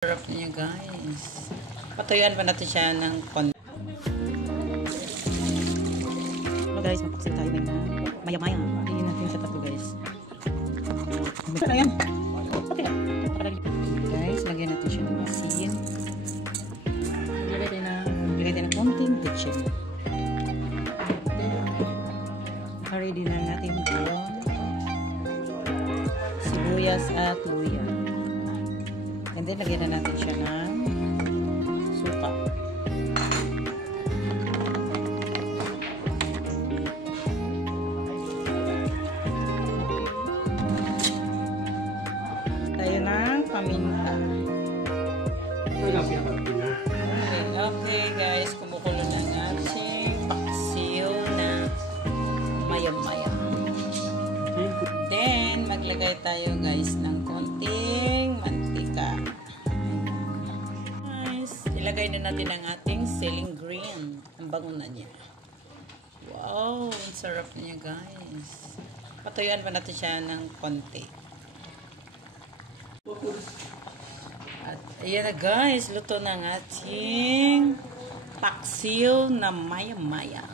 Sarap niya guys. Patuyuan pa natin siya ng konti. Hello guys, magpaksil tayo ng maya-maya. Tingin natin sa tatlo guys. Ayan. Okay. Guys, lagyan natin siya ng asin. Lagyan tayo ng konting bitchin. Ready na natin yung sibuyas at luya. And then, lagyan na natin siya ng suka. Tayo ng paminta. Okay guys, kumukulo na natin paksiw na maya-maya. Then, maglagay tayo guys ng konting mantika. Guys, ilagay na natin ang ating ceiling green. Ang bango na niya. Wow, ang sarap niya guys. Patuyuan pa natin siya ng konti. At ayan na guys, luto na ang ating paksiw na maya-maya.